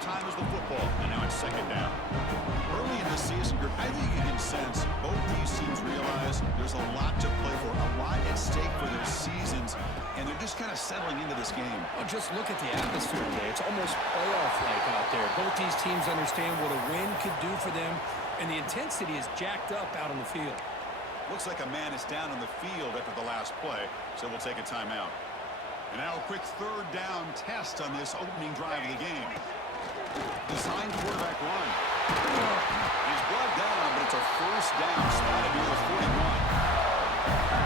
time as the football. And now it's second down. Early in the season, I think you can sense both these teams realize there's a lot to play for, a lot at stake for their seasons, and they're just kind of settling into this game. Well, just look at the atmosphere today. It's almost playoff-like out there. Both these teams understand what a win could do for them, and the intensity is jacked up out on the field. Looks like a man is down on the field after the last play, so we'll take a timeout. And now a quick third down test on this opening drive of the game. Designed quarterback run. He's brought down, but it's a first down, spotted near the 41.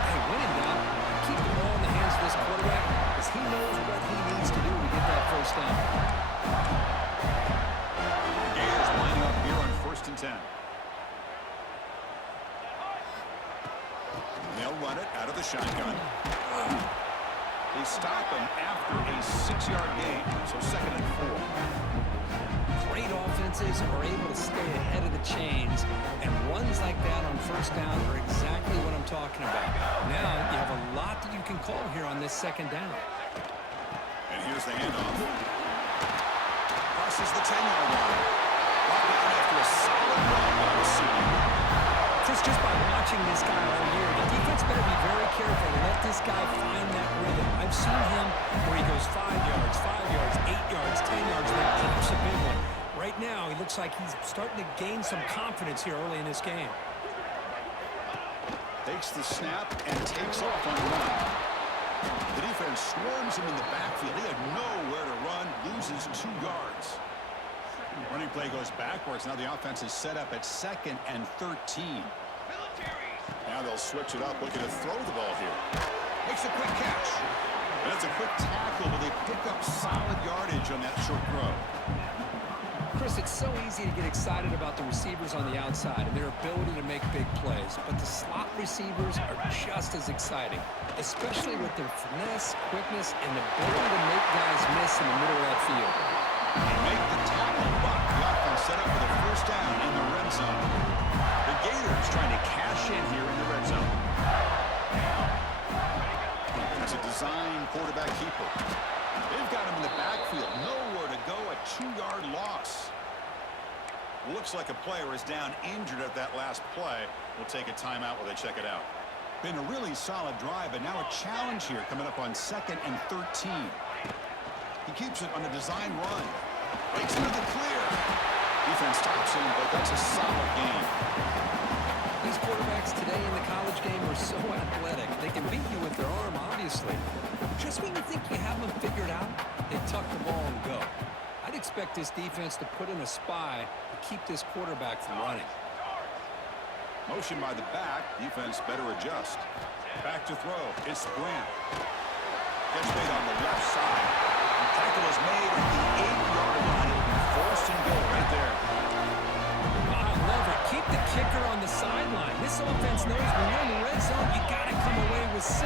Hey, when in doubt, keep the ball in the hands of this quarterback because he knows what he needs to do to get that first down. Gators lining up here on 1st and 10. And they'll run it out of the shotgun. They stop him after a 6-yard gain, so 2nd and 4. Great offenses are able to stay ahead of the chains, and runs like that on first down are exactly what I'm talking about. Now you have a lot that you can call here on this 2nd down. And here's the handoff. Crosses the 10-yard line. Brought down after a solid run by the senior. Just by watching this guy all year, the defense better be very careful to let this guy find that rhythm. I've seen him where he goes 5 yards, 8 yards, 10 yards, and then pops a big one. Right now, he looks like he's starting to gain some confidence here early in this game. Takes the snap and takes off on the run. The defense swarms him in the backfield. He had nowhere to run, loses 2 yards. Running play goes backwards. Now the offense is set up at 2nd and 13. Now they'll switch it up, looking to throw the ball here. Makes a quick catch. That's a quick tackle, but they pick up solid yardage on that short throw. Chris, it's so easy to get excited about the receivers on the outside and their ability to make big plays, but the slot receivers are just as exciting, especially with their finesse, quickness, and the ability to make guys miss in the middle of that field. They make the tackle, but the offense set up for the first down in the red zone. The Gators trying to cash in here in the red zone. It's a design quarterback keeper. They've got him in the backfield. Nowhere to go, a 2-yard loss. Looks like a player is down injured at that last play. We'll take a timeout while they check it out. Been a really solid drive, but now a challenge here coming up on 2nd and 13. He keeps it on a design run. Breaks into the clear. Defense stops him, but that's a solid game. These quarterbacks today in the college game are so athletic. They can beat you with their arm, obviously. Just when you think you have them figured out, they tuck the ball and go. I'd expect this defense to put in a spy to keep this quarterback from running. Motion by the back. Defense better adjust. Back to throw. It's Grant. Gets made on the left side. Tackle is made at the 8-yard line. It'll be 1st and goal right there. I love it. Keep the kicker on the sideline. This offense knows when you're in the red zone, you got to come away with 6.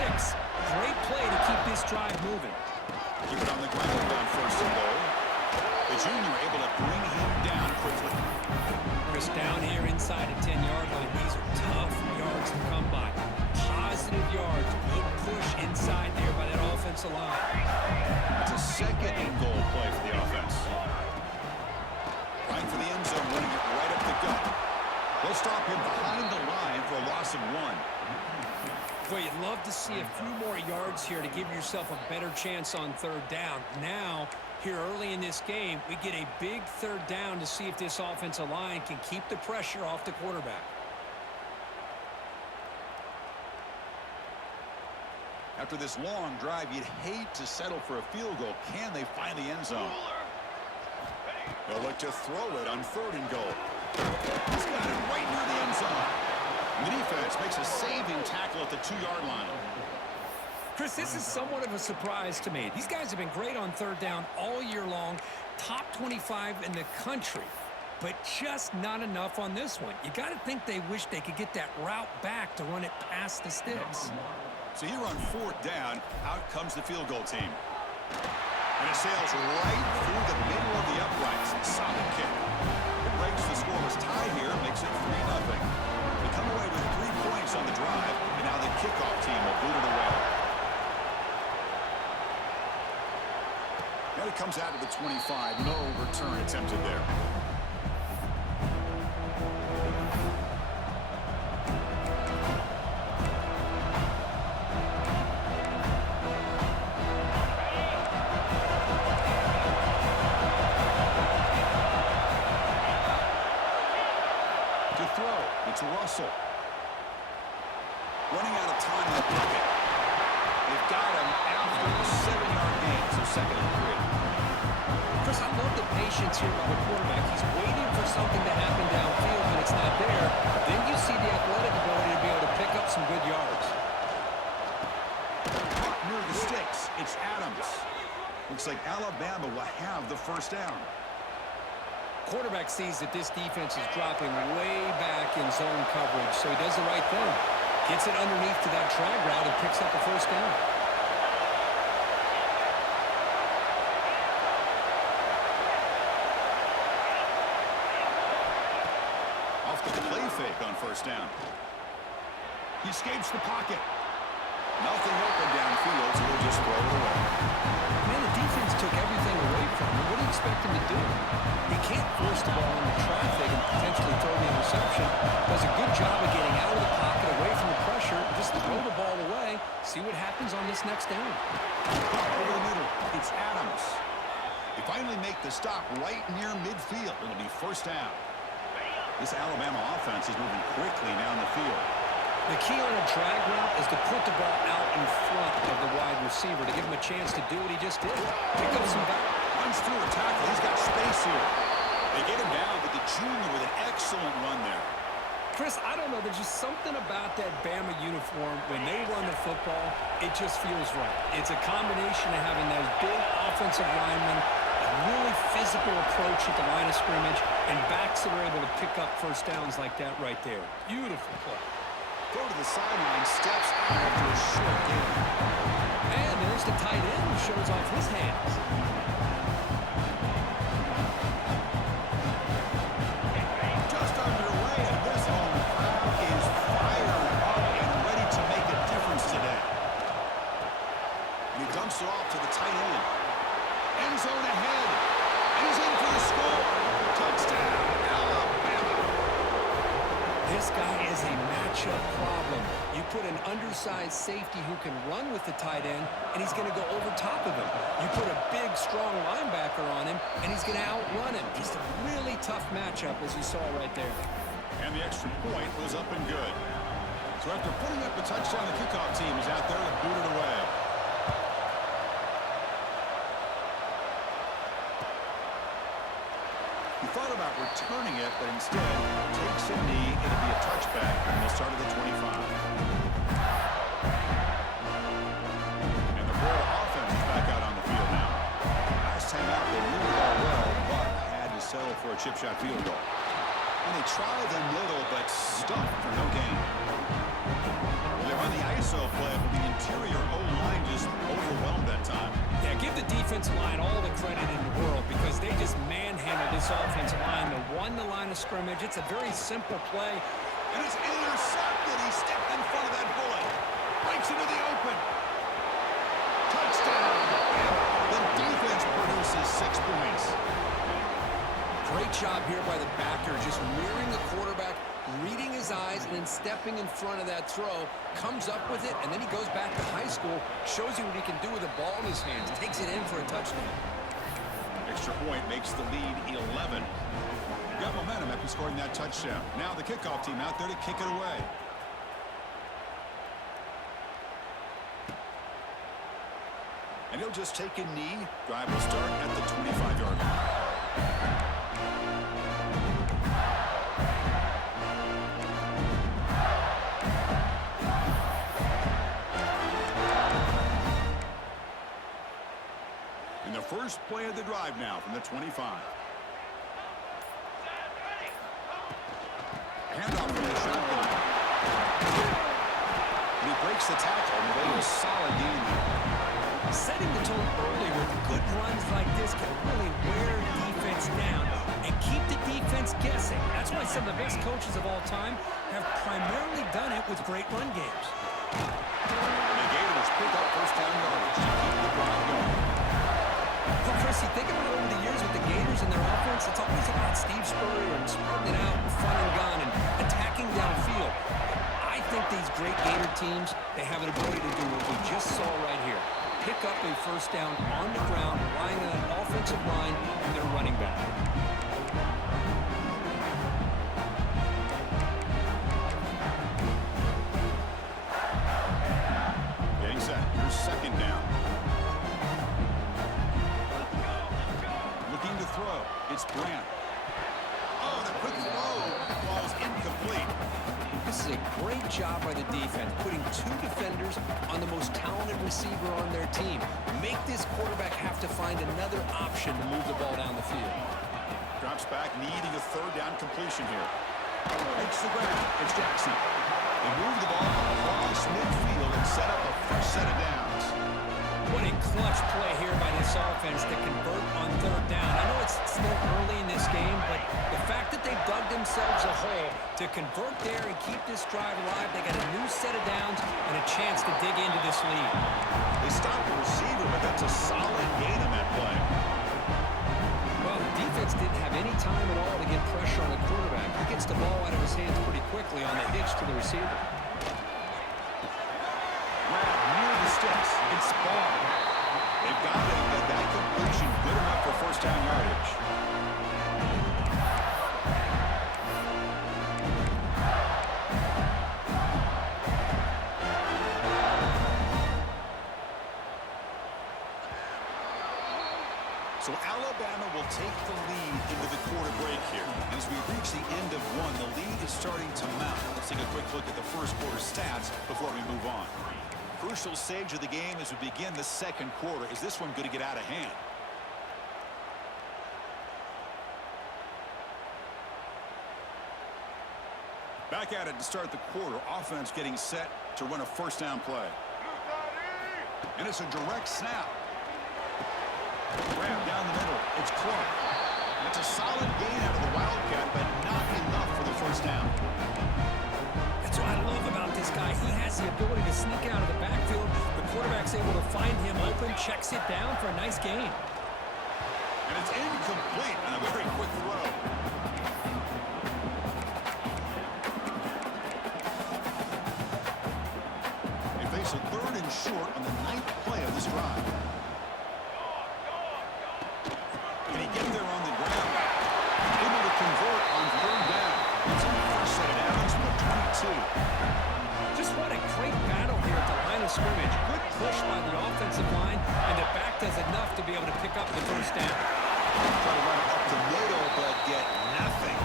Great play to keep this drive moving. Keep it on the ground on 1st and goal. The junior able to bring him down quickly. Chris, down here inside the 10-yard line, these are tough yards to come by. Positive yards. Good push inside there by that offensive line. It's a 2nd and goal play for the offense. Right for the end zone, running it right up the gut. They'll stop him behind the line for a loss of 1. Boy, you'd love to see a few more yards here to give yourself a better chance on 3rd down. Now, here early in this game, we get a big 3rd down to see if this offensive line can keep the pressure off the quarterback. After this long drive, you'd hate to settle for a field goal. Can they find the end zone? They'll look to throw it on 3rd and goal. He's got it right near the end zone. The defense makes a saving tackle at the 2-yard line. Chris, this is somewhat of a surprise to me. These guys have been great on 3rd down all year long, top 25 in the country, but just not enough on this one. You got to think they wish they could get that route back to run it past the sticks. So here on 4th down, out comes the field goal team. And it sails right through the middle of the uprights. Solid kick. It breaks the scoreless tie here, makes it 3-0. They come away with 3 points on the drive, and now the kickoff team will boot it away. Now he comes out to the 25, no return attempted there. To throw, it's Russell. Running out of time in the pocket. They've got him after a 7-yard gain, so 2nd and 3. Chris, I love the patience here by the quarterback. He's waiting for something to happen downfield, but it's not there. Then you see the athletic ability to be able to pick up some good yards. Near the sticks, it's Adams. Looks like Alabama will have the first down. Quarterback sees that this defense is dropping way back in zone coverage, so he does the right thing. Gets it underneath to that drag route and picks up a first down. Off the play fake on first down. He escapes the pocket. Nothing open downfield, so he'll just throw it away. Man, the defense took everything away from him. What do you expect him to do? He can't force the ball into traffic and potentially throw the interception. Does a good job of getting out of the pocket, away from the pressure. Just throw the ball away. See what happens on this next down. Over the middle, it's Adams. They finally make the stop right near midfield. It'll be first down. This Alabama offense is moving quickly down the field. The key on a drag route is to put the ball out in front of the wide receiver to give him a chance to do what he just did. Pick up some back. Runs through a tackle. He's got space here. They get him down, but the junior with an excellent run there. Chris, I don't know. There's just something about that Bama uniform. When they run the football, it just feels right. It's a combination of having those big offensive linemen, a really physical approach at the line of scrimmage, and backs that are able to pick up first downs like that right there. Beautiful play. Go to the sideline, steps out after a short gain. And there's the tight end who shows off his hands. Just underway, and this home crowd is fired up and ready to make a difference today. And he dumps it off to the tight end. End zone ahead. And he's in for the score. Touchdown, Alabama. This guy is a matchup problem. You put an undersized safety who can run with the tight end, and he's going to go over top of him. You put a big, strong linebacker on him, and he's going to outrun him. Just a really tough matchup, as you saw right there. And the extra point was up and good. So after putting up a touchdown, the kickoff team is out there to boot it away. He thought about returning it, but instead takes a knee. It'll be a touchback, and they'll start at the 25. And the Florida offense is back out on the field now. Last time out, they moved the ball well, but had to settle for a chip shot field goal. And they tried the middle, but stuffed for no gain. They run the ISO play, but the interior O-line just overwhelmed that time. Yeah, give the defensive line all the credit in the world because they just manhandled this offensive line. They won the line of scrimmage. It's a very simple play. And it's intercepted. He stepped in front of that bullet. Breaks into the open. Touchdown. The defense produces 6 points. Great job here by the backer, just mirroring the quarterback, reading his eyes, and then stepping in front of that throw, comes up with it, and then he goes back to high school, shows you what he can do with the ball in his hands, takes it in for a touchdown. Extra point makes the lead 11. Got momentum after scoring that touchdown. Now the kickoff team out there to kick it away. And he'll just take a knee. Drive will start at the 25-yard line. And the first play of the drive now from the 25. Handoff from the shotgun. And he breaks the tackle and made a solid game there. Setting the tone early with good runs like this can really wear defense down and keep the defense guessing. That's why some of the best coaches of all time have primarily done it with great run games. And the Gators pick up first down yardage to keep the drive going. Well, Chris, you think about over the years with the Gators and their offense, it's always about Steve Spurrier and spreading it out and fun and gun and attacking downfield. I think these great Gator teams, they have an ability to do what we just saw right here. Pick up a first down on the ground, relying on an offensive line and their running back. Getting set. Here's second down. Looking to throw. It's Grant. Oh, the quick throw falls incomplete. This is a great job by the defense, putting two defenders on the most talented receiver on their team. Make this quarterback have to find another option to move the ball down the field. Drops back, needing a third down completion here. Makes the grab. It's Jackson. They move the ball across midfield and set up a fresh set of downs. What a clutch play here by this offense to convert on third down. I know it's still early in this game, but the fact that they dug themselves a hole to convert there and keep this drive alive, they got a new set of downs and a chance to dig into this lead. They stopped the receiver, but that's a solid gain on that play. Well, the defense didn't have any time at all to get pressure on the quarterback. He gets the ball out of his hands pretty quickly on the hitch to the receiver. Grab near the sticks. It's Barr. They've got to get that completion good enough for first down yardage. So Alabama will take the lead into the quarter break here. As we reach the end of one, the lead is starting to mount. Let's take a quick look at the first quarter stats before we move on. Crucial stage of the game as we begin the second quarter. Is this one going to get out of hand? Back at it to start the quarter. Offense getting set to run a first down play. And it's a direct snap. Grab down the middle. It's Clark. That's a solid gain out of the Wildcat, but not enough for the first down. That's what I love about this guy. He has the ability to sneak out of the backfield. The quarterback's able to find him open, checks it down for a nice gain. And it's incomplete on a very quick throw. They face a third and short on the ninth play of this drive. Can he get there on the ground? Able to convert on third down. It's a first set of downs from the 22. Just what a great battle here at the line of scrimmage. Good push by the offensive line, and the back does enough to be able to pick up the first down. Try to run up the middle, but get nothing.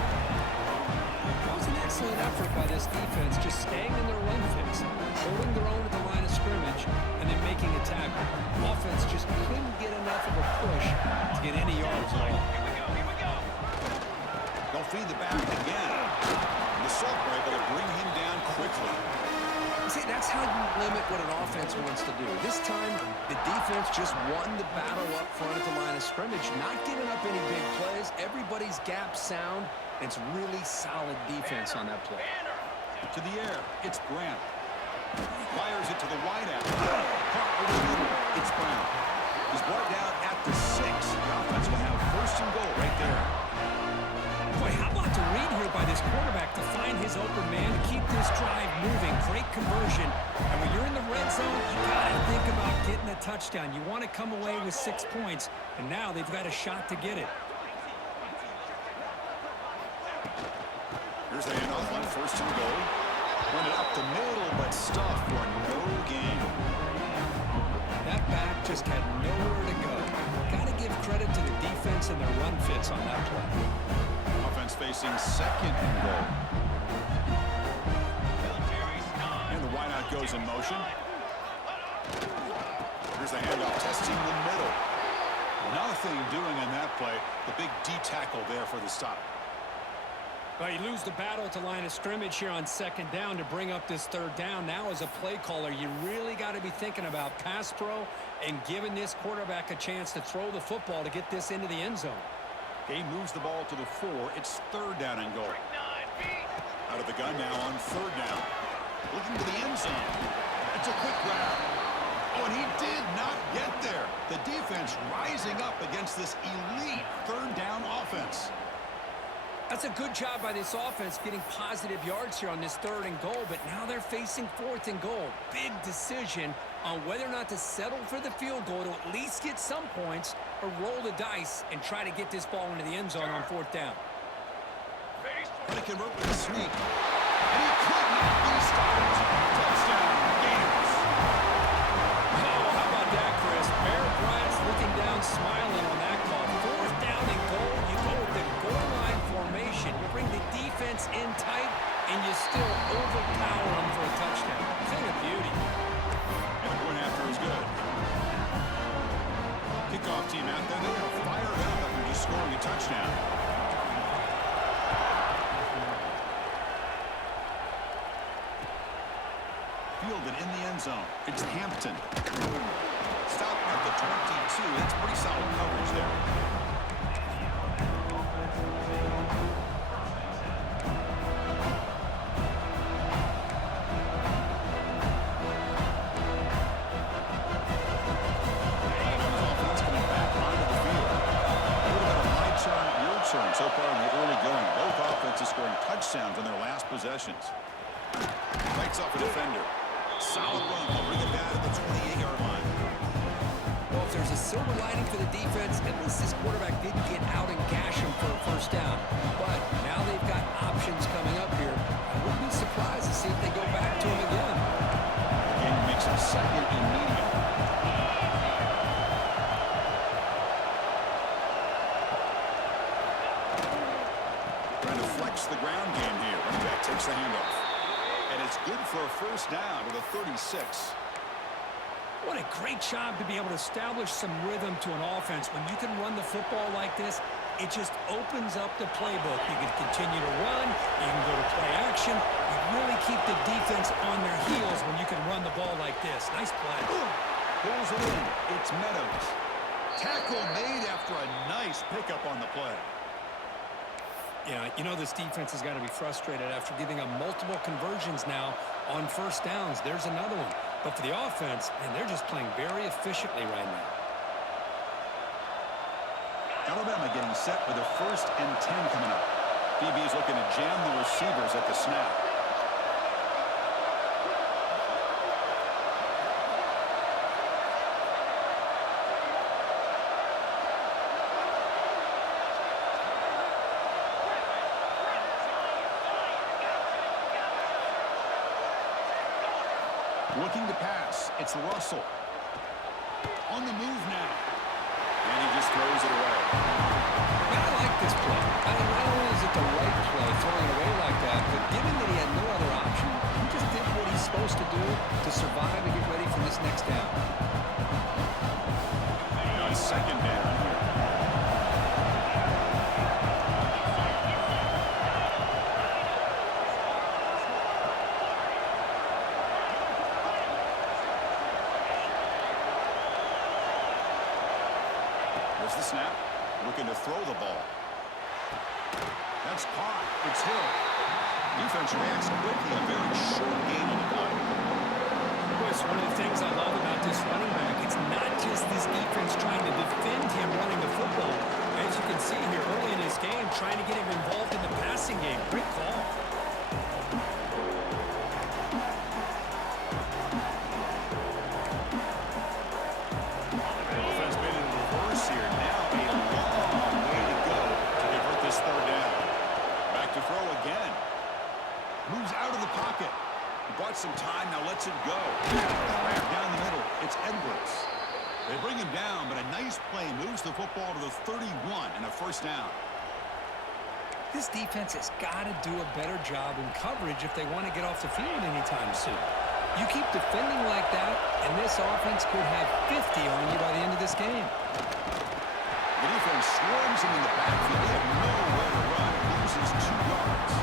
That was an excellent effort by this defense, just staying in their run fix, holding their own at the line of scrimmage, and then making a tackle. Offense just couldn't get enough of a push to get any yards at all. They'll feed the back again. The Sulk were able to bring him down quickly. See, that's how you limit what an offense wants to do. This time, the defense just won the battle up front at the line of scrimmage, not giving up any big plays. Everybody's gap sound. It's really solid defense on that play. To the air, it's Grant. Fires it to the wideout. Caught over the middle. It's Brown. He's brought down at the 6. The offense will have first and goal right there. Boy, how about the read here by this quarterback to find his open man, to keep this drive moving. Great conversion. And when you're in the red zone, you got to think about getting a touchdown. You want to come away with 6 points, and now they've got a shot to get it. Here's the handoff on first and goal. Run it up the middle, but stuffed for no gain. That back just had nowhere to go. Got to give credit to the defense and their run fits on that play. Offense facing second and goal. And the wideout goes in motion. Here's the handoff, testing the middle. Nothing doing on that play. The big D tackle there for the stop. Well, you lose the battle at the line of scrimmage here on second down to bring up this third down. Now, as a play caller, you really got to be thinking about pass pro and giving this quarterback a chance to throw the football to get this into the end zone. Game moves the ball to the 4. It's third down and goal. Out of the gun now on third down. Looking to the end zone. It's a quick grab. Oh, and he did not get there. The defense rising up against this elite third down offense. That's a good job by this offense getting positive yards here on this 3rd and goal, but now they're facing 4th and goal. Big decision on whether or not to settle for the field goal to at least get some points or roll the dice and try to get this ball into the end zone on 4th down. Trying to convert with a sweep. And he could not be stopped. Touchdown, Gators. Oh, how about that, Chris? Bear Bryant's looking down, smiling on that call. 4th down and goal. You go with the goal line formation. You bring the defense in tight, and you still overpower them for a touchdown. Thing of beauty. And the point after is good. Kickoff team out there. They are fired up after just scoring a touchdown. Fielded in the end zone. It's Hampton. Stopped at the 22. That's pretty solid coverage there. Offense coming back onto the field. It would have been a my turn, your turn so far in the early going. Both offenses scoring touchdowns on their last possessions. Fights off a defender. Solid run. They'll bring it down to the 28-yard line. Well, if there's a silver lining for the defense, at least this quarterback didn't get out and gash him for a 1st down. But now they've got options coming up here. I wouldn't be surprised to see if they go back to him again. Again, makes it 2nd and medium. Trying to flex the ground game here. Running back takes the handoff. And it's good for a 1st down to the 36. What a great job to be able to establish some rhythm to an offense. When you can run the football like this, it just opens up the playbook. You can continue to run. You can go to play action. You really keep the defense on their heels when you can run the ball like this. Nice play. Pulls it in. It's Meadows. Tackle made after a nice pickup on the play. Yeah, you know this defense has got to be frustrated after giving up multiple conversions now on 1st downs. There's another one. But for the offense, man, they're just playing very efficiently right now. Alabama getting set with a 1st and 10 coming up. DB's looking to jam the receivers at the snap. Looking to pass. It's Russell. On the move now. And he just throws it away. I like this play. I mean, not only is it the right play, throwing it away like that, but given that he had no other option, he just did what he's supposed to do to survive and get ready for this next down. On 2nd down here. There's the snap. Looking to throw the ball. That's caught. It's Hill. Defense reacts quickly. A very short game on the clock. Boys, one of the things I love about this running back, it's not just this defense trying to defend him running the football. As you can see here early in his game, trying to get him involved in the passing game. Great call. Offense made it in reverse here. Now a long way to go to convert this 3rd down. Back to throw again. Moves out of the pocket. Bought some time, now lets it go. Crack down the middle. It's Edwards. They bring him down, but a nice play moves the football to the 31 and a 1st down. This defense has got to do a better job in coverage if they want to get off the field anytime soon. You keep defending like that, and this offense could have 50 on you by the end of this game. The defense swarms him in the backfield. They have nowhere to run. Loses 2 yards.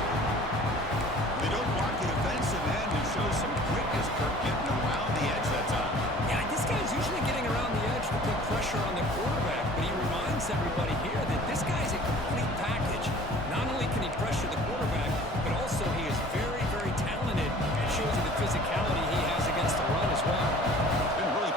They don't block the defensive end and show some quickness. Kirk getting around the edge that time. Yeah, this guy's usually getting around the edge to put pressure on the quarterback, but he reminds everybody here that this guy's a complete package. Not only can he pressure the quarterback, but also he is very, very talented. It shows you the physicality he has against the run as well. Been really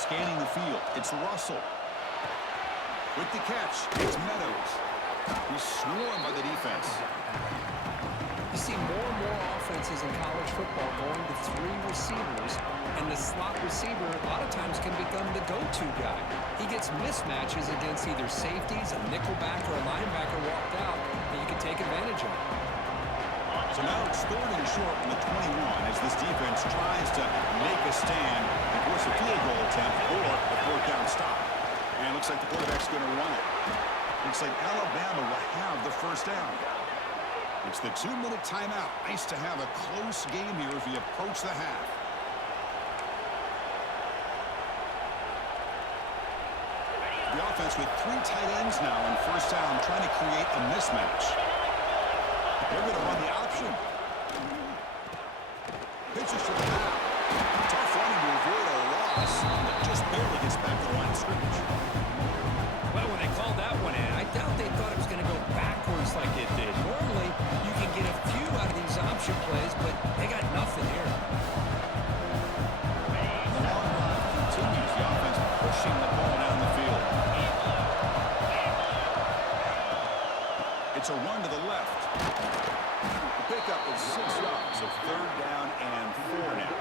scanning the field. It's Russell. With the catch, it's Meadows. He's swarmed by the defense. You see more and more offenses in college football going to 3 receivers, and the slot receiver a lot of times can become the go-to guy. He gets mismatches against either safeties, a nickelback, or a linebacker walked out that you can take advantage of. So now it's 3rd and short from the 21 as this defense tries to make a stand and force a field goal attempt or a 4th down stop. And it looks like the quarterback's going to run it. Looks like Alabama will have the 1st down. It's the 2-minute timeout. Nice to have a close game here as we approach the half. The offense with 3 tight ends now on 1st down, trying to create a mismatch. They're going to run the option. Pitches to the back. Tough running to avoid a loss, but just barely gets back to the line of scrimmage. Well, when they called that one in, I doubt they thought it was going to go backwards like it did. Normally, you can get a few out of these option plays, but they got nothing here. The long drive continues. The offense pushing the ball down the field. It's a run to the left. The pickup is 6 yards, so 3rd down and 4 now.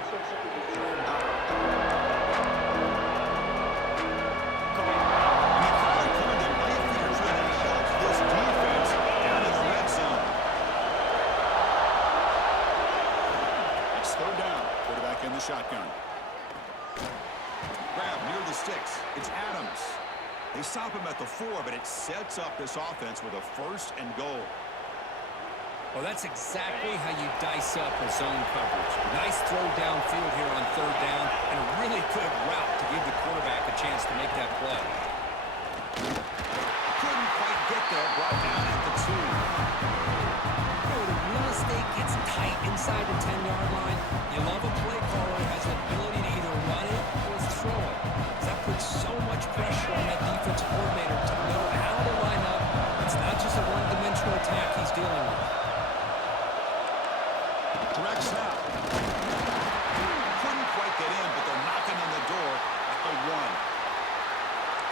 Shotgun. Grab near the sticks. It's Adams. They stop him at the 4, but it sets up this offense with a 1st and goal. Well, that's exactly how you dice up a zone coverage. Nice throw downfield here on 3rd down, and a really good route to give the quarterback a chance to make that play. Couldn't quite get there. Brought down at the 2. The real estate gets tight inside the 10-yard line. You love a play caller who has the ability to either run it or throw it. That puts so much pressure on that defense coordinator to know how to line up. It's not just a one-dimensional attack he's dealing with. Direct snap. Couldn't quite get in, but they're knocking on the door at the 1.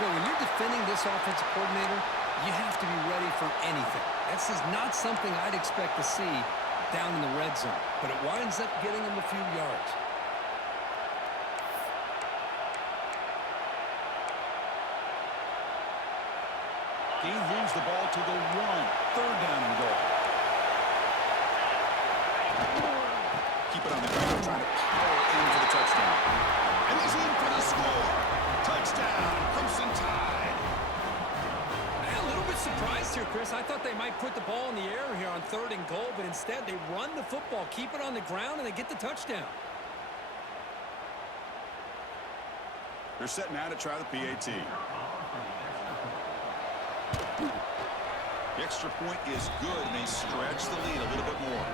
Well, when you're defending this offensive coordinator, you have to be ready for anything. This is not something I'd expect to see down in the red zone, but it winds up getting him a few yards. He moves the ball to the 1. 3rd down and goal. Keep it on the ground, trying to power in for the touchdown. And he's in for the score. Touchdown, Crimson Tide. A little bit surprised here, Chris. I thought they might put the ball in the air here on 3rd and goal, but instead they run the football, keep it on the ground, and they get the touchdown. They're setting out to try the PAT. The extra point is good, and they stretch the lead a little bit more.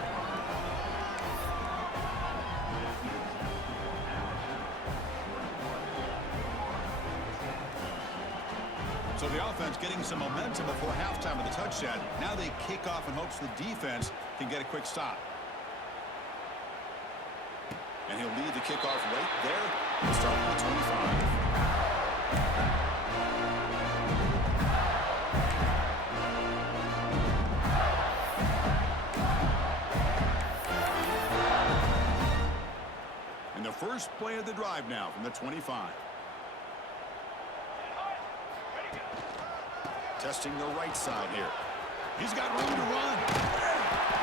So the offense getting some momentum before halftime with the touchdown. Now they kick off in hopes the defense can get a quick stop. And he'll lead the kickoff right there. Start with the 25. And the first play of the drive now from the 25. Testing the right side here. He's got room to run.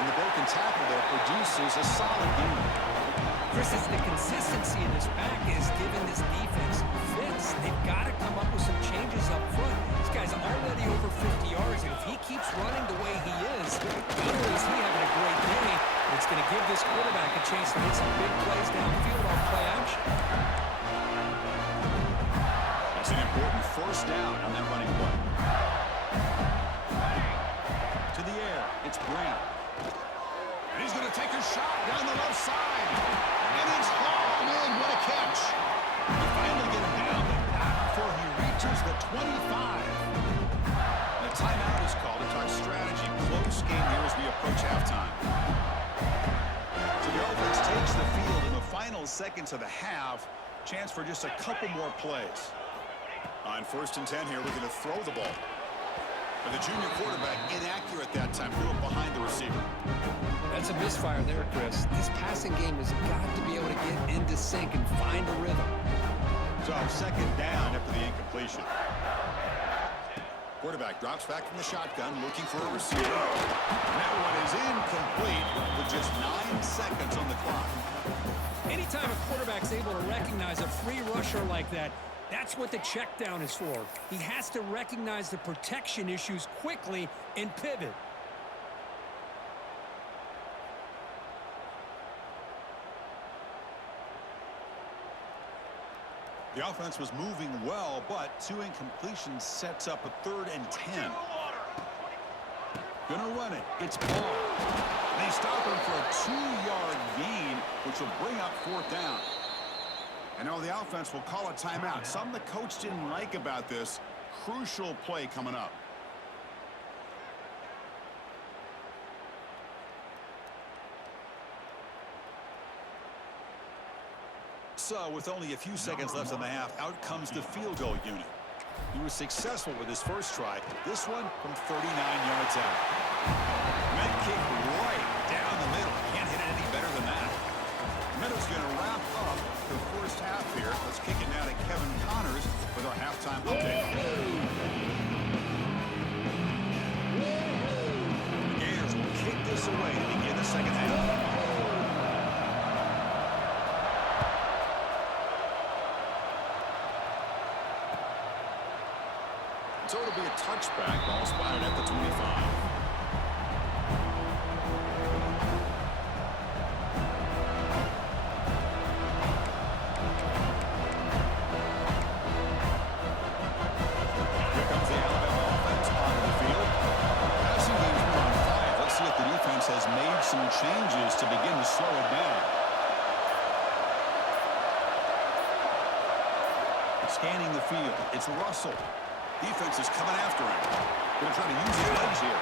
And the broken tackle there produces a solid game. Chris, it's the consistency in this back is giving this defense fits. They've got to come up with some changes up front. This guy's already over 50 yards, and if he keeps running the way he is, not only is he having a great day, but it's going to give this quarterback a chance to hit some big plays downfield on play action. That's an important 1st down on that running play. To the air, it's Grant. And he's going to take a shot down the left side. And it's hauled in. What a catch. They finally get him down, but not before he reaches the 25. And a timeout is called to talk strategy. Close game here as we approach halftime. So the offense takes the field in the final seconds of the half. Chance for just a couple more plays. On 1st and 10 here, looking to throw the ball. But the junior quarterback inaccurate that time. Threw it behind the receiver. That's a misfire there, Chris. This passing game has got to be able to get into sync and find a rhythm. So 2nd down after the incompletion. Quarterback drops back from the shotgun, looking for a receiver. And that one is incomplete with just 9 seconds on the clock. Anytime a quarterback's able to recognize a free rusher like that, that's what the check down is for. He has to recognize the protection issues quickly and pivot. The offense was moving well, but 2 incompletions sets up a 3rd and 10. Gonna run it. It's ball. They stop him for a 2-yard gain, which will bring up 4th down. And now the offense will call a timeout. Something the coach didn't like about this. Crucial play coming up. So, with only a few seconds left in the half, out comes the field goal unit. He was successful with his first try. This one from 39 yards out. Med kick right down the middle. Can't hit it any better than that. Meadow's going to wrap up the first half here. Let's kick it now to Kevin Connors with our halftime update. The Gators will kick this away to begin the second half. So it'll be a touchback. Ball spotted at the 25. Here comes the Alabama offense onto the field. Passing game's been on fire. Let's see if the defense has made some changes to begin to slow it down. Scanning the field. It's Russell. Defense is coming after him. Going to try to use his legs here.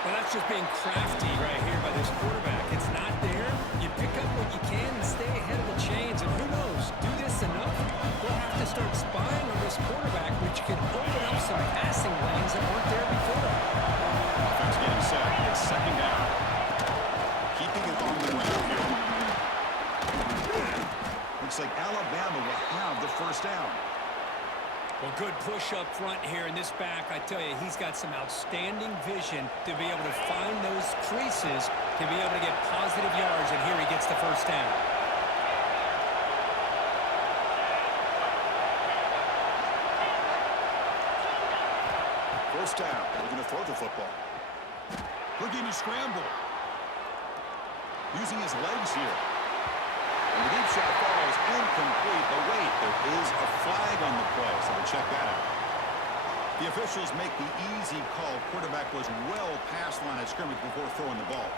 Well, that's just being crafty right here by this quarterback. It's not there. You pick up what you can and stay ahead of the chains. And who knows, do this enough, they'll have to start spying on this quarterback, which could open up some passing lanes that weren't there before. Offense getting set. It's 2nd down. Keeping it on the ground here. Looks like Alabama will have the first down. Well, good push up front here in this back. I tell you, he's got some outstanding vision to be able to find those creases, to be able to get positive yards, and here he gets the first down. First down. Looking to throw the football. Looking to scramble. Using his legs here. And the deep shot falls incomplete. But wait, there is a flag on the play, so we'll check that out. The officials make the easy call. Quarterback was well past the line of scrimmage before throwing the ball.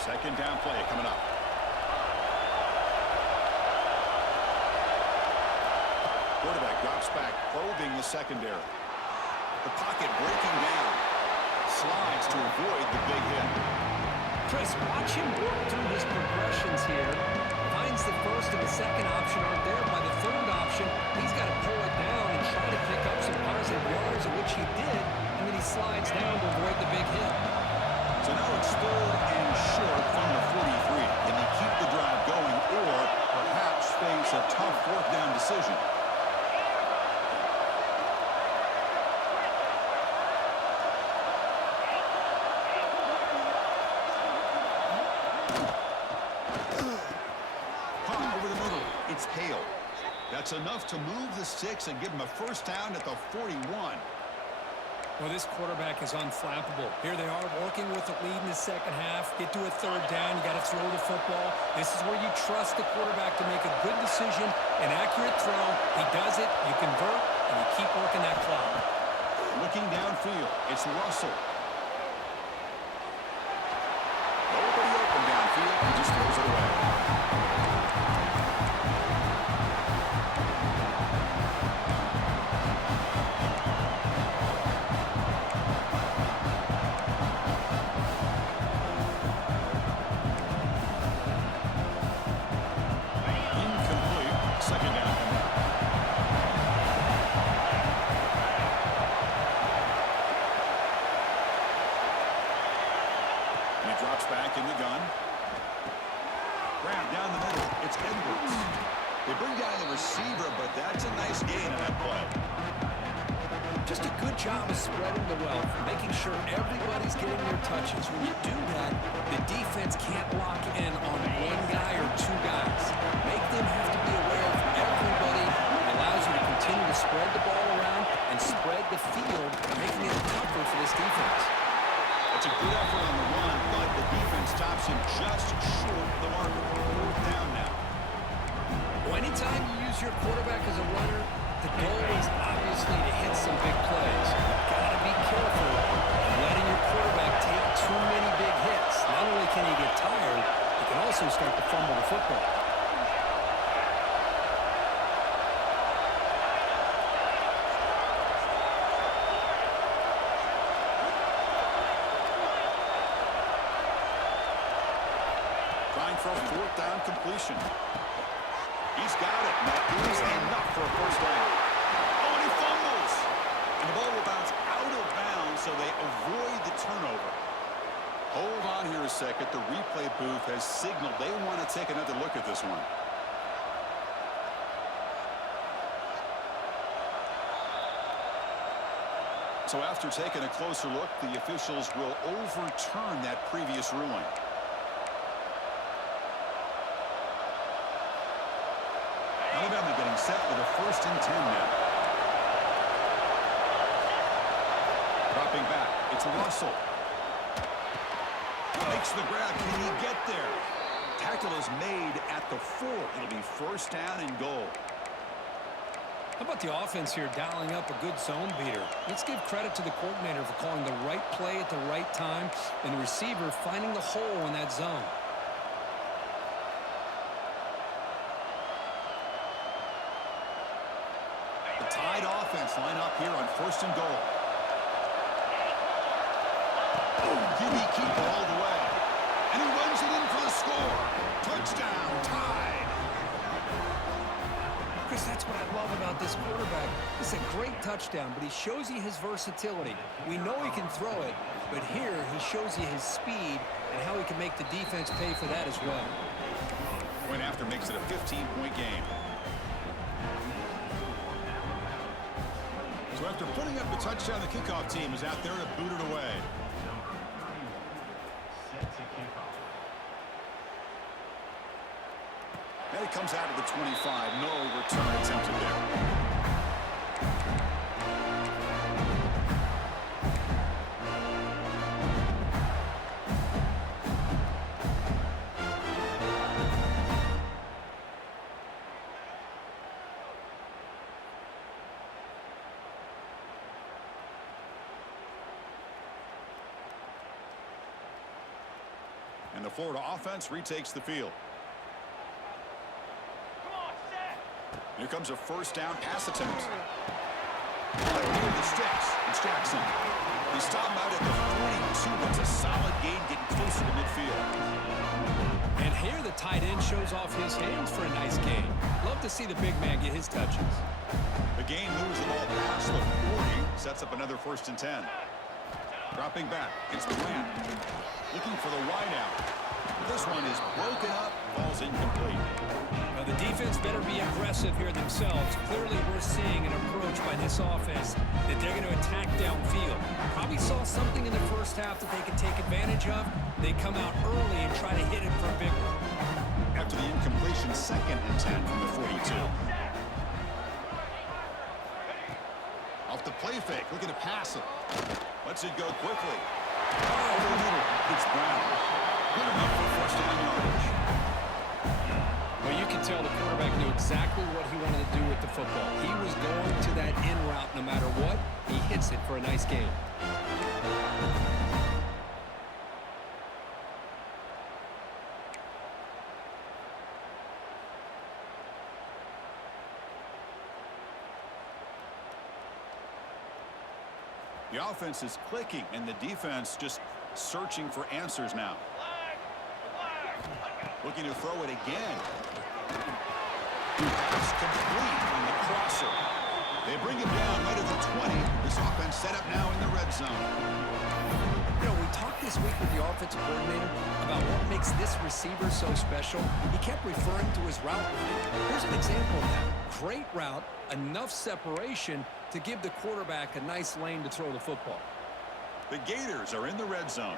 Second down play coming up. Quarterback drops back, probing the secondary. The pocket breaking down. Slides to avoid the big hit. Chris, watch him work through his progressions here. Finds the first and the second option aren't there. By the third option, he's got to pull it down and try to pick up some positive yards, of which he did, and then he slides down to avoid the big hit. So now it's 3rd and short from the 43. Can they keep the drive going or perhaps face a tough 4th down decision? It's Hale. That's enough to move the sticks and give him a first down at the 41. Well, this quarterback is unflappable. Here they are working with the lead in the second half. Get to a 3rd down. You got to throw the football. This is where you trust the quarterback to make a good decision, an accurate throw. He does it. You convert, and you keep working that clock. Looking downfield, it's Russell. Nobody open downfield. He just throws it away. Back in the gun. Grab down the middle. It's Edwards. They bring down the receiver, but that's a nice gain on that play. Just a good job of spreading the wealth, making sure everybody's getting their touches. When you do that, the defense can't lock in on one guy or two guys. Make them have to be aware of everybody. It allows you to continue to spread the ball around and spread the field, making it tougher for this defense. It's a good effort on the run, but the defense stops him just short of the marker. Fourth down now. Well, anytime you use your quarterback as a runner, the goal is obviously to hit some big plays. Gotta be careful of letting your quarterback take too many big hits. Not only can he get tired, he can also start to fumble the football. Trying for a fourth down completion. He's got it. That is enough for a first down. Oh, and he fumbles. And the ball will bounce out of bounds, so they avoid the turnover. Hold on here a second. The replay booth has signaled they want to take another look at this one. So after taking a closer look, the officials will overturn that previous ruling. Alabama getting set with a 1st and 10 now. Dropping back. It's Russell. Makes the grab. Can he get there? Tackle is made at the 4. It'll be 1st down and goal. How about the offense here dialing up a good zone beater? Let's give credit to the coordinator for calling the right play at the right time and the receiver finding the hole in that zone. The tied offense line up here on 1st and goal. QB keeper all the way. And he runs it in for the score. Touchdown, tied. Chris, that's what I love about this quarterback. It's a great touchdown, but he shows you his versatility. We know he can throw it, but here he shows you his speed and how he can make the defense pay for that as well. Point after makes it a 15-point game. So after putting up the touchdown, the kickoff team is out there to boot it away. And it comes out of the 25. No return attempted there. And the Florida offense retakes the field. Here comes a 1st down pass attempt. Near the sticks. It's Jackson. He stopped out at the 42. It's a solid gain getting closer to midfield. And here the tight end shows off his hands for a nice gain. Love to see the big man get his touches. The game moves the ball past the 40. Sets up another 1st and 10. Dropping back. It's Grant. Looking for the wide out. This one is broken up. Ball's incomplete. Now the defense better be aggressive here themselves. Clearly we're seeing an approach by this offense that they're going to attack downfield. Probably saw something in the first half that they could take advantage of. They come out early and try to hit it for a big one. After the incompletion, 2nd and 10 from the 42. Off the play fake, looking to pass it. Lets it go quickly. Over the middle, it's Brown. Good enough for 1st down yardage. Well, you can tell the quarterback knew exactly what he wanted to do with the football. He was going to that in route no matter what. He hits it for a nice gain. The offense is clicking, and the defense just searching for answers now. Looking to throw it again. Pass complete on the crosser. They bring him down right at the 20. This offense set up now in the red zone. You know, we talked this week with the offensive coordinator about what makes this receiver so special. He kept referring to his route running. Here's an example of that. Great route, enough separation to give the quarterback a nice lane to throw the football. The Gators are in the red zone.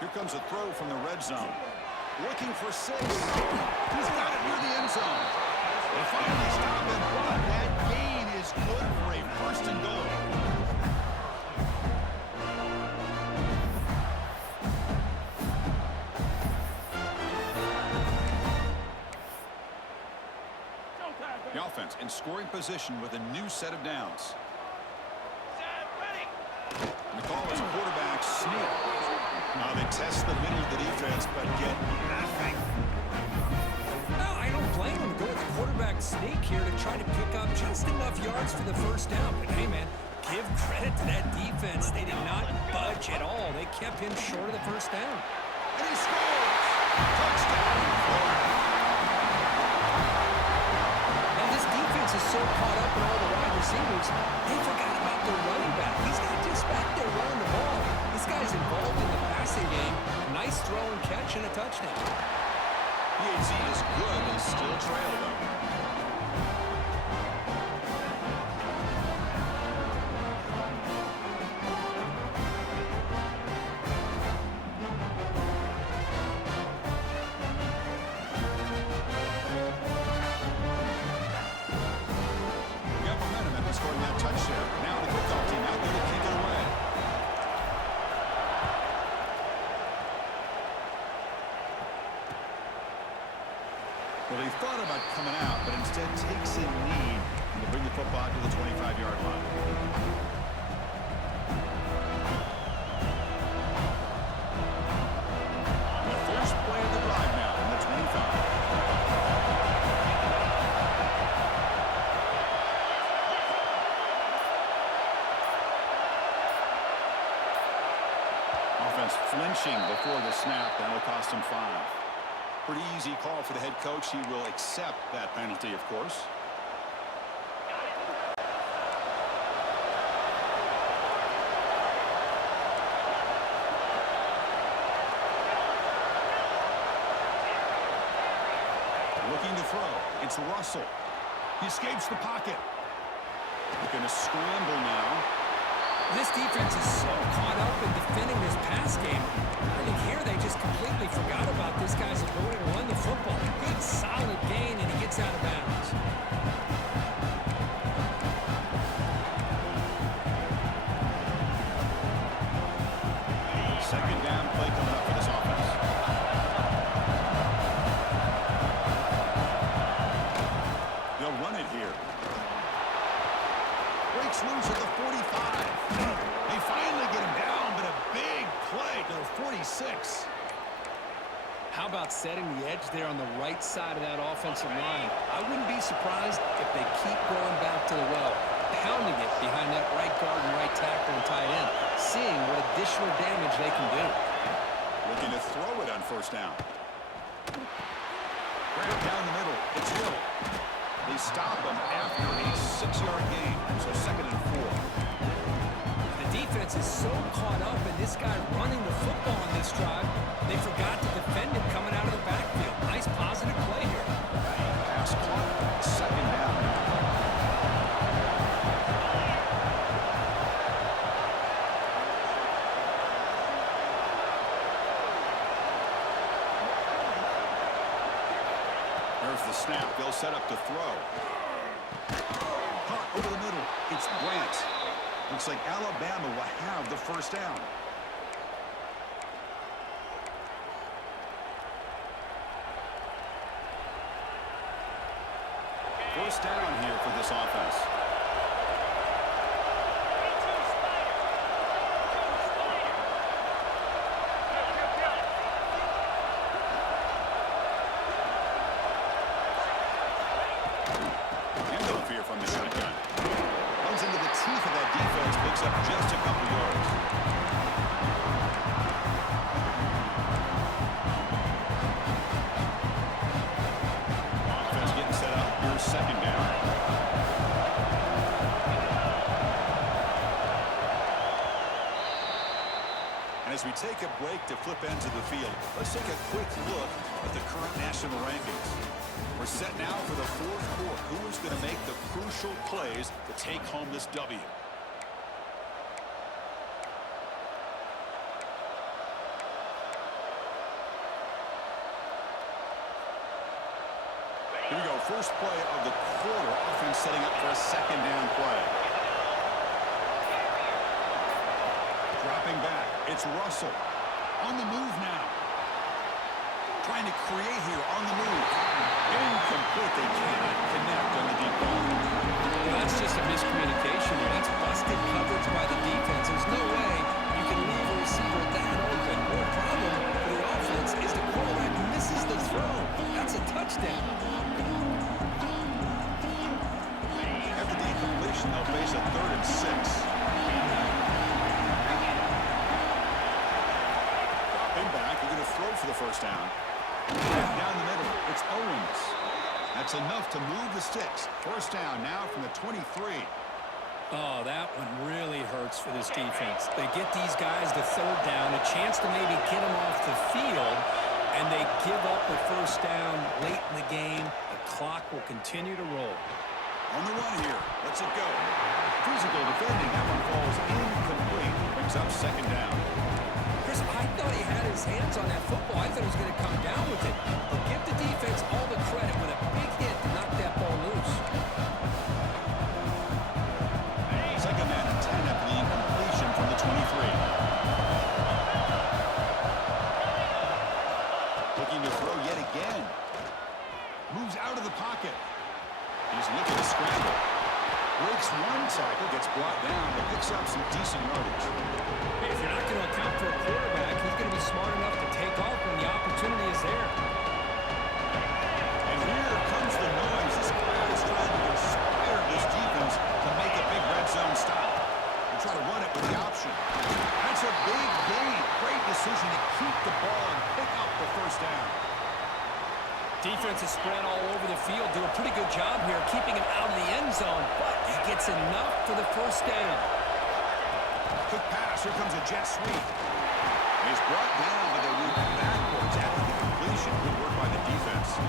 Here comes a throw from the red zone. Looking for 6. He's got it near the end zone. They finally stop it, but that gain is good for a first and goal. The offense in scoring position with a new set of downs. And the call is quarterback sneak. Now they test the middle of the defense, but get nothing. No, I don't blame him. Go with the quarterback sneak here to try to pick up just enough yards for the first down. But hey, man, give credit to that defense. They did not budge at all. They kept him short of the first down. And he scores! Touchdown, Florida! Now, this defense is so caught up in all the wide receivers, they forgot about their running back. He's not just back there running the ball. This guy's involved in the passing game. Nice throw and catch and a touchdown. PAZ is good and still trailing. Got momentum after scoring that touchdown. Now the football team out there to kick it away. Well, he thought about coming out, but instead takes a lead and to bring the football to the 25-yard line. The first play of the drive now from the 25. Offense flinching before the snap. That'll cost him 5. Pretty easy call for the head coach. He will accept that penalty, of course. Looking to throw. It's Russell. He escapes the pocket. He's going to scramble now. This defense is so caught up in defending this pass game. I think here they just completely forgot about this guy's ability to run the football. Good, solid gain, and he gets out of bounds. Second down play coming up for this offense. They'll run it here. Breaks loose at the 45. They finally get him down, but a big play to the 46. How about setting the edge there on the right side of that offensive line? I wouldn't be surprised if they keep going back to the well, pounding it behind that right guard and right tackle and tight end, seeing what additional damage they can do. Looking to throw it on first down. Right down the middle. It's Hill. They stop him after a 6-yard gain, so second and 4. The defense is so caught up in this guy running the football on this drive, they forgot to defend him coming out of the backfield. Nice positive play here. Pass caught. Second down. There's the snap. They'll set up to throw. Caught over the middle. It's Grant. Looks like Alabama will have the first down. First down here for this offense. Handoff here from the shotgun. Runs into the teeth of that defense, picks up just a couple yards. Offense getting set up. Here's second down. take a break to flip ends of the field. Let's take a quick look at the current national rankings. We're set now for the fourth quarter. Who is going to make the crucial plays to take home this W? Here we go. First play of the quarter. Offense setting up for a second down play. Dropping back. It's Russell. On the move now. Trying to create here on the move. Incomplete. They cannot connect on the deep ball. Well, that's just a miscommunication. That's busted coverage by the defense. There's no way you can leave a receiver that open. More problem for the offense is the quarterback misses the throw. That's a touchdown. After the incompletion, they'll face a 3rd and 6. Dropping back. They're going to throw for the first down. Down the middle, it's Owens. That's enough to move the sticks. First down now from the 23. Oh, that one really hurts for this defense. They get these guys the 3rd down, a chance to maybe get them off the field, and they give up the first down late in the game. The clock will continue to roll. On the run here. Let's it go. Physical defending. That one falls incomplete. Brings up second down. Chris, I thought he had his hands on that football. I thought he was going to come down with it. But give the defense all the credit with a big hit to knock that ball loose. Second man and 10 after the incompletion from the 23. Looking to throw yet again. Moves out of the pocket. He's looking to scramble. Breaks one tackle, gets brought down, but picks up some decent yardage. Hey, if you're not going to account for a quarterback, he's going to be smart enough to take off when the opportunity is there. And here comes the noise. This crowd is trying to inspire this defense to make a big red zone stop. They try to run it with the option. That's a big gain. Great decision to keep the ball and pick up the first down. Defense is spread all over the field. Do a pretty good job here keeping him out of the end zone. But he gets enough for the first down. Quick pass. Here comes a jet sweep. He's brought down, but they move backwards after the completion. Good work by the defense.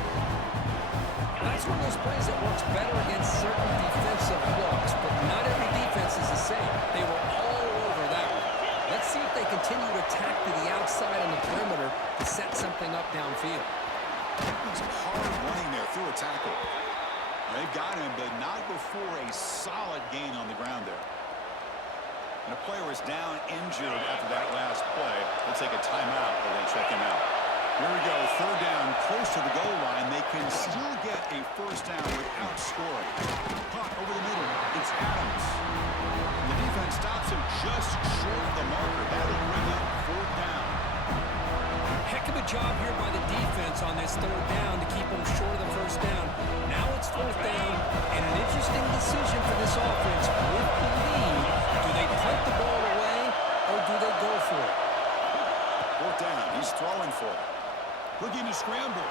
That's one of those plays that works better against certain defensive looks, but not every defense is the same. They were all over that one. Let's see if they continue to attack to the outside on the perimeter to set something up downfield. Some hard running there through a tackle. They've got him, but not before a solid gain on the ground there. And a player is down injured after that last play. They'll take a timeout while they check him out. Here we go, 3rd down, close to the goal line. They can still get a first down without scoring. Caught over the middle. It's Adams. The defense stops him just short of the marker. That'll bring up 4th down. Heck of a job here by the defense on this 3rd down to keep them short of the first down. Now it's 4th down, and an interesting decision for this offense. With the lead, do they punt the ball away, or do they go for it? 4th down, he's throwing for it. Looking to scramble.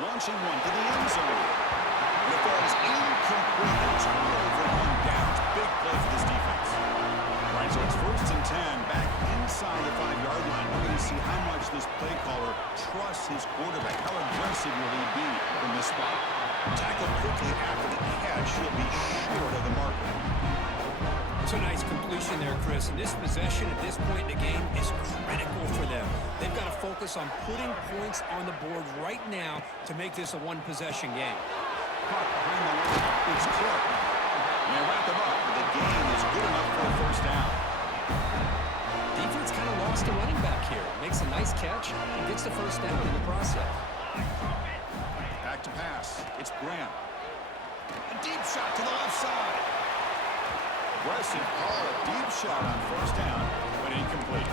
Launching one to the end zone. And it falls incomplete. A turnover on downs. Big play for this defense. All right, so it's 1st and 10 back inside the 5-yard line. We're going to see how much this play caller trusts his quarterback. How aggressive will he be from this spot? Tackled quickly after the catch. He'll be short of the marker. It's a nice completion there, Chris. And this possession at this point in the game is critical for them. They've got to focus on putting points on the board right now to make this a one-possession game. Caught behind the line. It's Clark. And they wrap him up, but the gain is good enough for a first down. Defense kind of lost a running back here. Makes a nice catch and gets the first down in the process. Back to pass. It's Graham. A deep shot to the left side. Aggressive call. A deep shot on first down, but incomplete.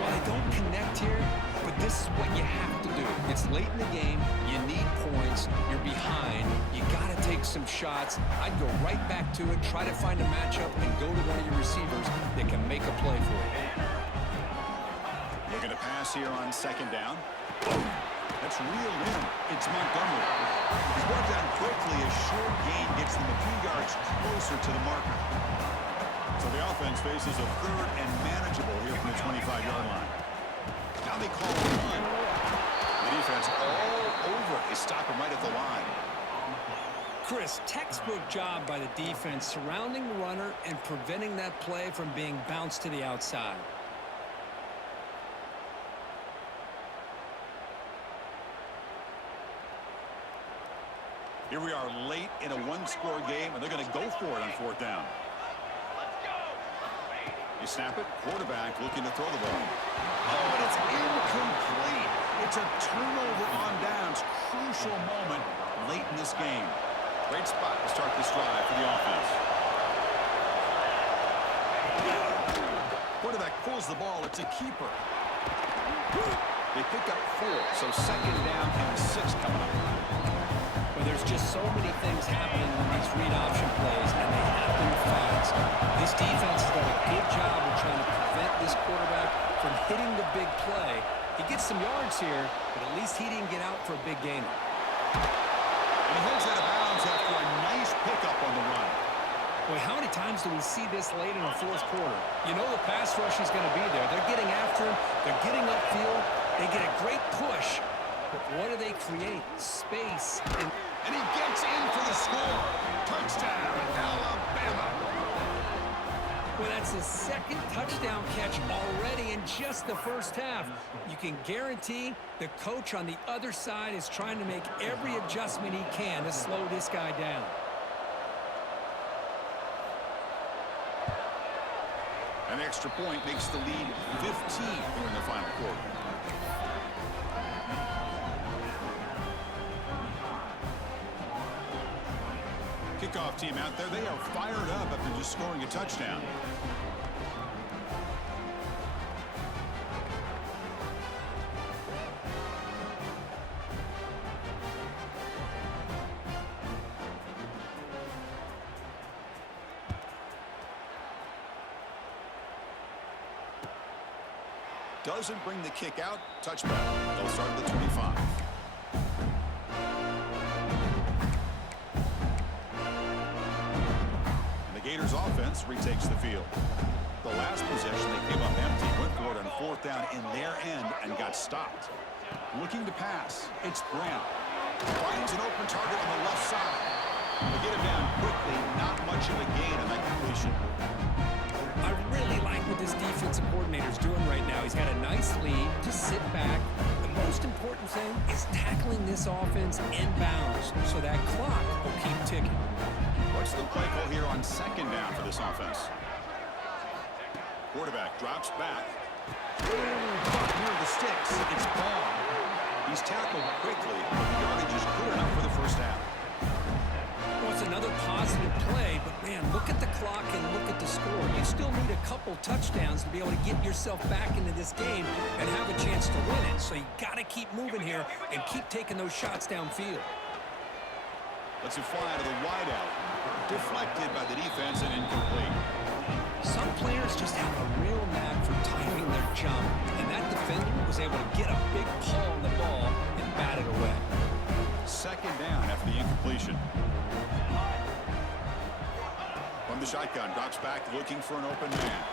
Well, they don't connect here, but this is what you have to do. It's late in the game. You need points. You're behind. You got to take some shots. I'd go right back to it, try to find a matchup, and go to one of your receivers that can make a play for you. Looking to pass here on 2nd down. That's reeled in. It's Montgomery. He's brought down quickly. A short gain gets them a few yards closer to the marker. So the offense faces a 3rd and manageable here from the 25-yard line. Now they call a run. The defense all over it. They stop him right at the line. Chris, textbook job by the defense surrounding the runner and preventing that play from being bounced to the outside. Here we are late in a one-score game, and they're going to go for it on fourth down. You snap it, quarterback looking to throw the ball. Oh, and it's incomplete. It's a turnover on downs. Crucial moment late in this game. Great spot to start this drive for the offense. Quarterback pulls the ball. It's a keeper. They pick up 4, so second down and 6 coming up. Well, there's just so many things happening on these read option plays, and they happen fast. This defense has done a good job of trying to prevent this quarterback from hitting the big play. He gets some yards here, but at least he didn't get out for a big gainer. And he holds out of bounds after a nice pickup on the run. Boy, how many times do we see this late in the fourth quarter? You know the pass rush is going to be there. They're getting after him. They're getting upfield. They get a great push. But what do they create? Space. And he gets in for the score. Touchdown, Alabama. Well, that's his second touchdown catch already in just the first half. You can guarantee the coach on the other side is trying to make every adjustment he can to slow this guy down. An extra point makes the lead 15 here in the final quarter. Kickoff team out there. They are fired up after just scoring a touchdown. Doesn't bring the kick out. Touchback. They'll start at the 25. And the Gators offense retakes the field. The last possession, they came up empty, went for it on fourth down in their end and got stopped. Looking to pass. It's Brown. Finds an open target on the left side. They get him down quickly. Not much of a gain on that completion. I really like what this defensive coordinator is doing right now. He's got a nice lead. Just sit back. The most important thing is tackling this offense inbounds so that clock will keep ticking. What's the play call here on second down for this offense? Quarterback drops back. Near the sticks. It's Ball. He's tackled quickly, but the yardage is good enough for the first down. Well, it's another positive play, but man, look at the clock and look at the score. You still need a couple touchdowns to be able to get yourself back into this game and have a chance to win it. So you got to keep moving here and keep taking those shots downfield. Let's fly to the wideout. Deflected by the defense and incomplete. Some players just have a real knack for timing their jump, and that defender was able to get a big pull on the ball and bat it away. Second down after the incompletion. From the shotgun, drops back looking for an open man.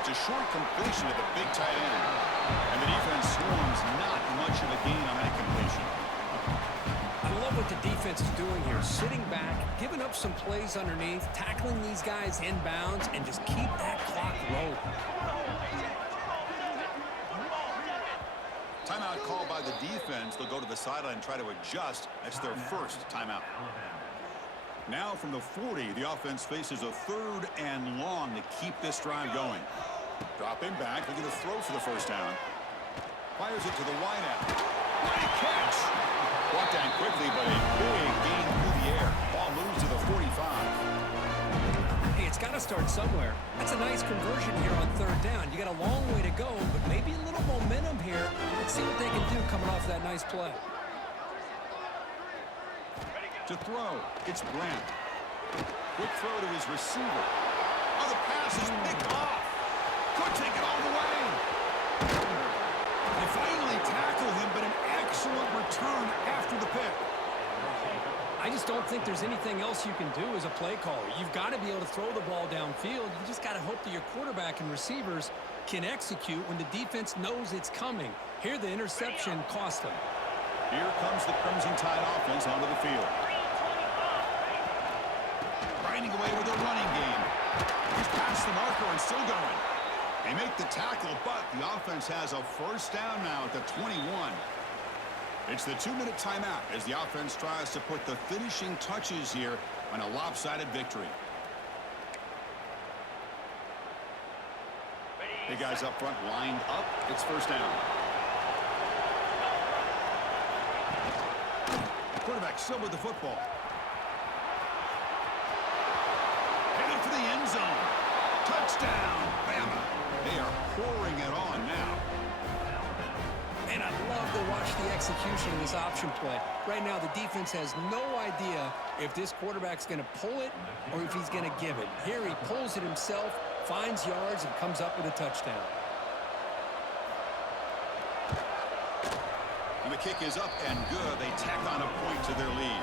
It's a short completion to the big tight end. And the defense swarms, not much of a gain on that completion. I love what the defense is doing here. Sitting back, giving up some plays underneath, tackling these guys inbounds, and just keep that clock rolling. Timeout called by the defense. They'll go to the sideline and try to adjust. That's their first timeout. Now from the 40, the offense faces a third and long to keep this drive going. Dropping back, looking to throw for the first down. Fires it to the wideout. Great catch! Brought down quickly, but a big gain through the air. Ball moves to the 45. Hey, it's got to start somewhere. That's a nice conversion here on third down. You got a long way to go, but maybe a little momentum here. Let's see what they can do coming off that nice play. To throw, it's Grant. Quick throw to his receiver. Oh, the pass is picked off. Could take it all the way. They finally tackle him, but an excellent return after the pick. I just don't think there's anything else you can do as a play caller. You've got to be able to throw the ball downfield. You just got to hope that your quarterback and receivers can execute when the defense knows it's coming. Here, the interception cost them. Here comes the Crimson Tide offense onto the field. Grinding away with a running game. He's past the marker and still going. They make the tackle, but the offense has a first down now at the 21. It's the 2-minute timeout as the offense tries to put the finishing touches here on a lopsided victory. The guys up front lined up. It's first down. The quarterback still with the football. Headed for the end zone. Touchdown, Bama. They are pouring it on now. And I love to watch the execution of this option play. Right now, the defense has no idea if this quarterback's going to pull it or if he's going to give it. Here, he pulls it himself, finds yards, and comes up with a touchdown. And the kick is up and good. They tack on a point to their lead.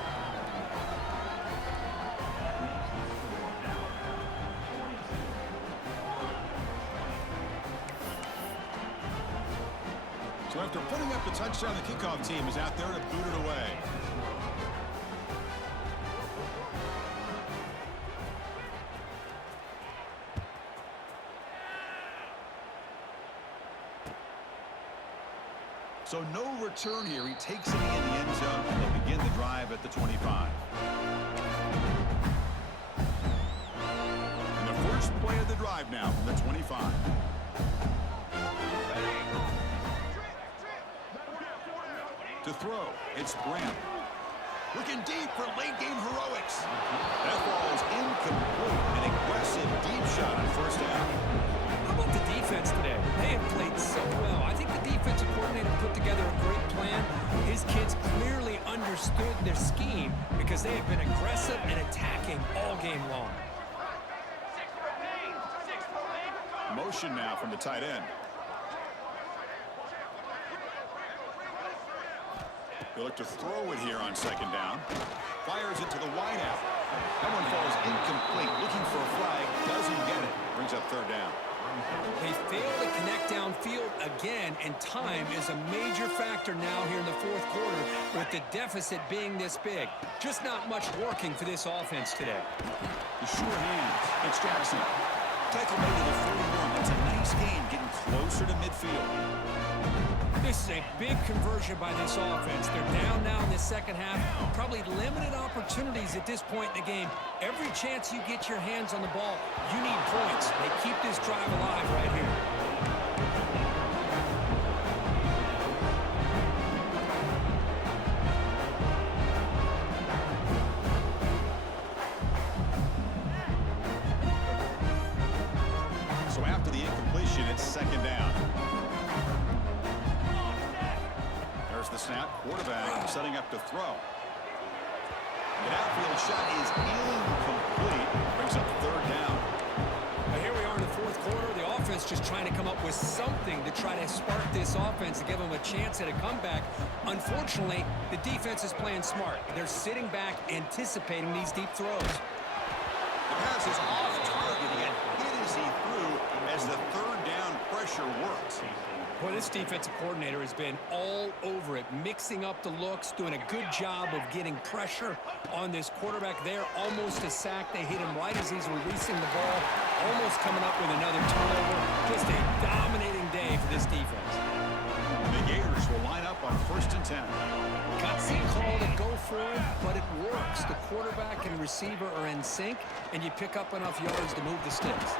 So after putting up the touchdown, the kickoff team is out there to boot it away. So no return here. He takes it in the end zone, and they'll begin the drive at the 25. And the first play of the drive now from the 25. To throw, it's Graham. Looking deep for late-game heroics. That ball is incomplete. An aggressive deep shot on first down. How about the defense today? They have played so well. I think the defensive coordinator put together a great plan. His kids clearly understood their scheme because they have been aggressive and attacking all game long. Motion now from the tight end. He'll look to throw it here on second down. Fires it to the wideout. That one falls incomplete. Looking for a flag. Doesn't get it. Brings up third down. They fail to connect downfield again, and time is a major factor now here in the fourth quarter with the deficit being this big. Just not much working for this offense today. The sure hands. It's Jackson. Tackle made to the 31. That's a nice gain, getting closer to midfield. This is a big conversion by this offense. They're down now in the second half. Probably limited opportunities at this point in the game. Every chance you get your hands on the ball, you need points. They keep this drive alive right here. So after the incompletion, it's second down. The snap, quarterback setting up to throw. The outfield shot is incomplete. Brings up third down. Now here we are in the fourth quarter. The offense just trying to come up with something to try to spark this offense to give them a chance at a comeback. Unfortunately, the defense is playing smart. They're sitting back, anticipating these deep throws. The pass is off target. He got hit as he threw as the third down pressure worked. Boy, this defensive coordinator has been all over it, mixing up the looks, doing a good job of getting pressure on this quarterback there. Almost a sack. They hit him right as he's releasing the ball, almost coming up with another turnover. Just a dominating day for this defense. The Gators will line up on first and 10. Gutsy call to go for it, but it works. The quarterback and receiver are in sync, and you pick up enough yards to move the sticks.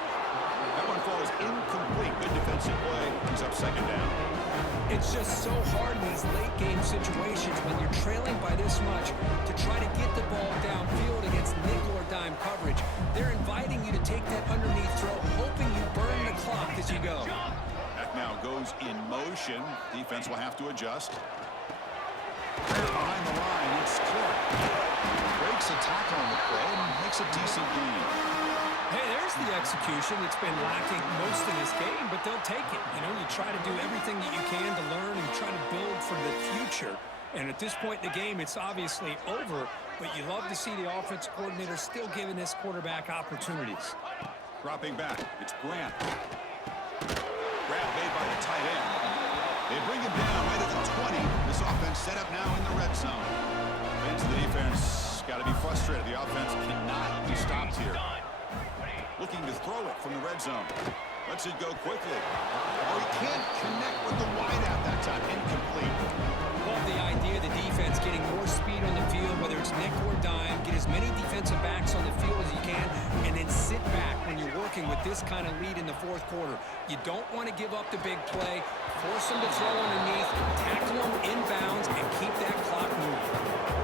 That one falls incomplete. Good defensive play. Brings up second down. It's just so hard in these late-game situations when you're trailing by this much to try to get the ball downfield against nickel or dime coverage. They're inviting you to take that underneath throw, hoping you burn the clock as you go. That now goes in motion. Defense will have to adjust. Behind the line, it's Clark. Breaks a tackle on the play and makes a decent gain. Hey, there's the execution that's been lacking most of this game, but they'll take it. You know, you try to do everything that you can to learn and try to build for the future. And at this point in the game, it's obviously over, but you love to see the offense coordinator still giving this quarterback opportunities. Dropping back, it's Grant. tight end. They bring him down right at the 20. This offense set up now in the red zone. Fans of the defense got to be frustrated. The offense cannot be stopped here. Looking to throw it from the red zone. Lets it go quickly. Oh, he can't connect with the wideout that time. Incomplete. Love the idea of the defense getting more speed on the field, whether it's nickel or dime, get as many defensive backs on the field as you can, and then sit back when you're working with this kind of lead in the fourth quarter. You don't want to give up the big play, force them to throw underneath, tackle them inbounds, and keep that clock moving.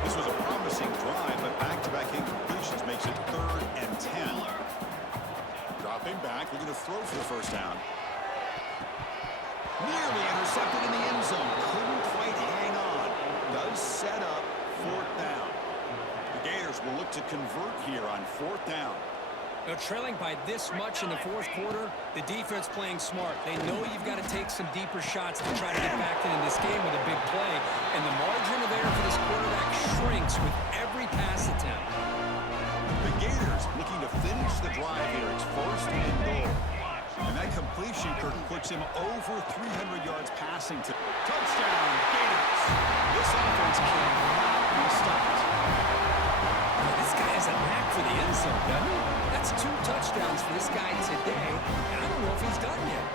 This was a promising drive, but back-to-back incompletions makes it 3rd and 10. Dropping back, looking to throw for the first down. Nearly intercepted in the end zone. Couldn't quite hang on. Does set up 4th down. The Gators will look to convert here on 4th down. Now, trailing by this much in the fourth quarter, the defense playing smart. They know you've got to take some deeper shots to try to get back into this game with a big play. And the margin of error for this quarterback shrinks with every pass attempt. The Gators looking to finish the drive here. It's 1st and goal. And that completion, Kirk, puts him over 300 yards passing to touchdown, Gators. This offense cannot be stopped. This guy has a knack for the end zone, doesn't he? That's 2 touchdowns for this guy today, and I don't know if he's done yet.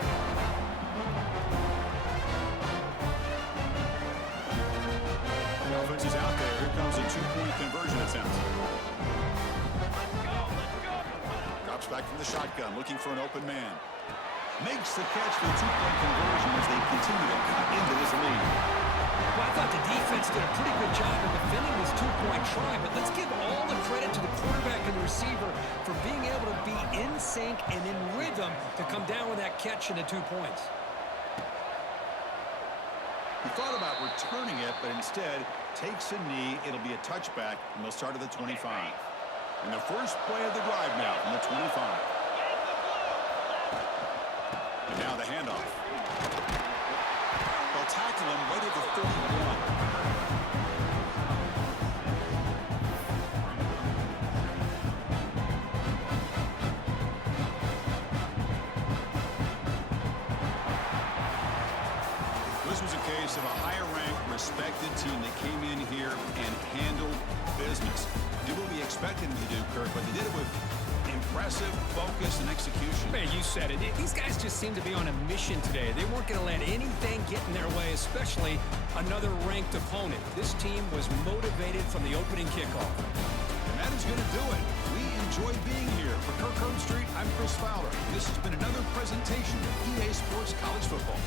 The offense is out there. Here comes a 2-point conversion attempt. Drops back from the shotgun, looking for an open man. Makes the catch for the 2-point conversion as they continue to cut into this lead. Well, I thought the defense did a pretty good job of defending this 2-point try, but let's give all the credit to the quarterback and the receiver for being able to be in sync and in rhythm to come down with that catch and the 2 points. He thought about returning it, but instead takes a knee. It'll be a touchback, and they'll start at the 25. And the first play of the drive now from the 25. And now the handoff. They'll tackle him right at the 31. This was a case of a higher-ranked, respected team that came in here and handled business. Did what we expected them to do, Kirk, but they did it with impressive focus and execution. Man, you said it. These guys just seem to be on a mission today. They weren't going to let anything get in their way, especially another ranked opponent. This team was motivated from the opening kickoff. And that is going to do it. We enjoyed being here. For Kirk Herbstreit, I'm Chris Fowler. This has been another presentation of EA Sports College Football.